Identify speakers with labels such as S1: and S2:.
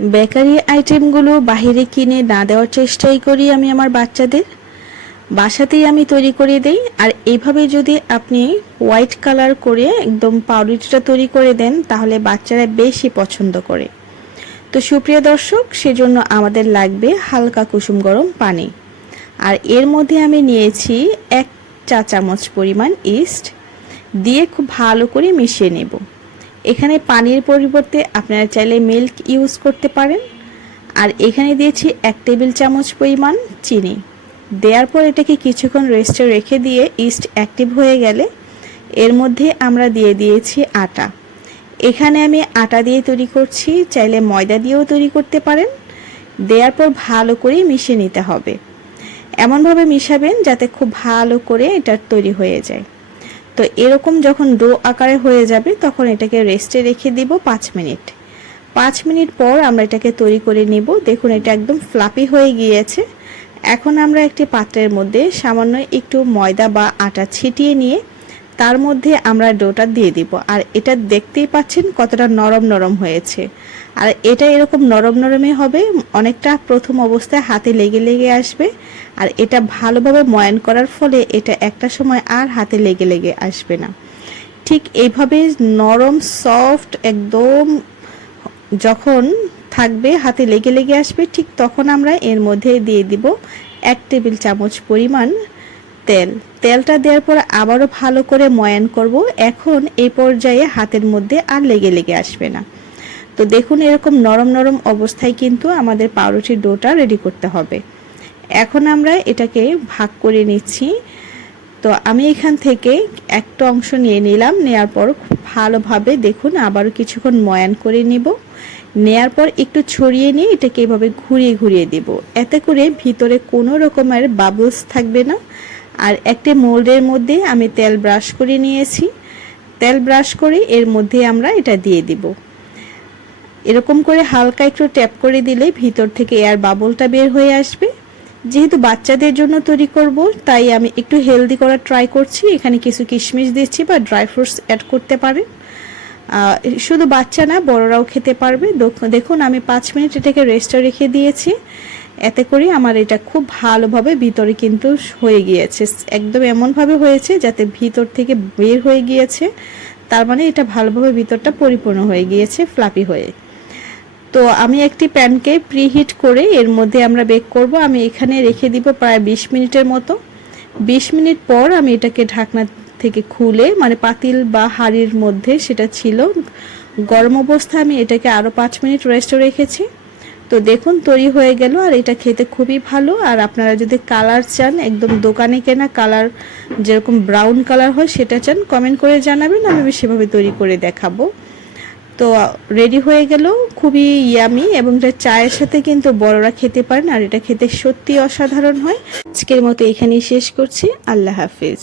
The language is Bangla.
S1: বেকারি আইটেমগুলো বাহিরে কিনে না দেওয়ার চেষ্টাই করি আমি আমার বাচ্চাদের। বাসাতেই আমি তৈরি করে দেই, আর এইভাবে যদি আপনি হোয়াইট কালার করে একদম পাউরুটিটা তৈরি করে দেন, তাহলে বাচ্চারা বেশি পছন্দ করে। তো সুপ্রিয় দর্শক, সেজন্য আমাদের লাগবে হালকা কুসুম গরম পানি। আর এর মধ্যে আমি নিয়েছি এক চা চামচ পরিমাণ ইস্ট, দিয়ে খুব ভালো করে মিশিয়ে নেব। এখানে পানির পরিবর্তে আপনারা চাইলে মিল্ক ইউজ করতে পারেন। আর এখানে দিয়েছি এক টেবিল চামচ পরিমাণ চিনি। দেওয়ার পর এটাকে কিছুক্ষণ রেস্টে রেখে দিয়ে ইস্ট অ্যাক্টিভ হয়ে গেলে এর মধ্যে আমরা দিয়ে দিয়েছি আটা। এখানে আমি আটা দিয়ে তৈরি করছি, চাইলে ময়দা দিয়েও তৈরি করতে পারেন। দেওয়ার পর ভালো করে মিশিয়ে নিতে হবে। এমনভাবে মিশাবেন যাতে খুব ভালো করে এটা তৈরি হয়ে যায়। তো এরকম যখন ডো আকারে হয়ে যাবে, তখন এটাকে রেস্টে রেখে দিব পাঁচ মিনিট। পাঁচ মিনিট পর আমরা এটাকে তৈরি করে নিব। দেখুন, এটা একদম ফ্লাপি হয়ে গিয়েছে। এখন আমরা একটি পাত্রের মধ্যে সামান্য একটু ময়দা বা আটা ছিটিয়ে নিয়ে তার মধ্যে আমরা ডোটা দিয়ে দিব। আর এটা দেখতেই পাচ্ছেন কতটা নরম নরম হয়েছে। আর এটা এরকম নরম নরমই হবে, অনেকটা প্রথম অবস্থায় হাতে লেগে লেগে আসবে। আর এটা ভালোভাবে ময়ান করার ফলে এটা একটা সময় আর হাতে লেগে লেগে আসবে না। ঠিক এইভাবে নরম, সফট একদম যখন থাকবে, হাতে লেগে লেগে আসবে, ঠিক তখন আমরা এর মধ্যে দিয়ে দিব এক টেবিল চামচ পরিমাণ তেল। তেলটা দেওয়ার পর আবারও ভালো করে ময়ান করব। এখন এই পর্যায়ে হাতের মধ্যে আর লেগে লেগে আসবে না। তো দেখুন এরকম নরম নরম অবস্থায় কিন্তু আমাদের পাউরুটির ডোটা রেডি করতে হবে। এখন আমরা এটাকে ভাগ করে নিচ্ছি। তো আমি এখান থেকে একটা অংশ নিয়ে নিলাম। নেয়ার পর ভালোভাবে দেখুন আবারও কিছুক্ষণ ময়ান করে নিব। নেয়ার পর একটু ছড়িয়ে নিয়ে এটাকে এভাবে ঘুরিয়ে ঘুরিয়ে দিব। এতে করে ভিতরে কোনো রকমের বাবলস থাকবে না। আর একটি মোল্ডের মধ্যে আমি তেল ব্রাশ করে নিয়েছি। তেল ব্রাশ করে এর মধ্যে আমরা এটা দিয়ে দিব। এরকম করে হালকা একটু ট্যাপ করে দিলে ভিতর থেকে এয়ার বাবলটা বের হয়ে আসবে। যেহেতু বাচ্চাদের জন্য তৈরি করব, তাই আমি একটু হেলদি করার ট্রাই করছি। এখানে কিছু কিশমিশ দিচ্ছি বা ড্রাই ফ্রুটস অ্যাড করতে পারেন। শুধু বাচ্চা না, বড়রাও খেতে পারবে। দেখুন আমি পাঁচ মিনিট এটাকে রেস্টে রেখে দিয়েছি। এতে করে আমার এটা খুব ভালোভাবে ভিতরে কিন্তু হয়ে গিয়েছে। একদম এমনভাবে হয়েছে যাতে ভিতর থেকে বের হয়ে গিয়েছে। তার মানে এটা ভালোভাবে ভিতরটা পরিপূর্ণ হয়ে গিয়েছে, ফ্লাপি হয়ে। তো আমি একটি প্যানকে প্রিহিট করে এর মধ্যে আমরা বেক করব। আমি এখানে রেখে দিব প্রায় বিশ মিনিটের মতো। বিশ মিনিট পর আমি এটাকে ঢাকনা থেকে খুলে মানে পাতিল বা হাড়ির মধ্যে সেটা ছিল, গরম অবস্থায় আমি এটাকে আরও পাঁচ মিনিট রেস্টে রেখেছি। তো দেখুন, তৈরি হয়ে গেল আর এটা খেতে খুবই ভালো। আর আপনারা যদি কালার চান, একদম দোকানে কেনা কালার, যেরকম ব্রাউন কালার হয় সেটা চান কমেন্ট করে জানাবেন, আমি সেভাবে তৈরি করে দেখাবো। তো রেডি হয়ে গেল, খুবই ইয়ামি এবং এটা চায়ের সাথে কিন্তু বড়রা খেতে পারেন, আর এটা খেতে সত্যি অসাধারণ হয়। আজকের মতো এখানেই শেষ করছি, আল্লাহ হাফিজ।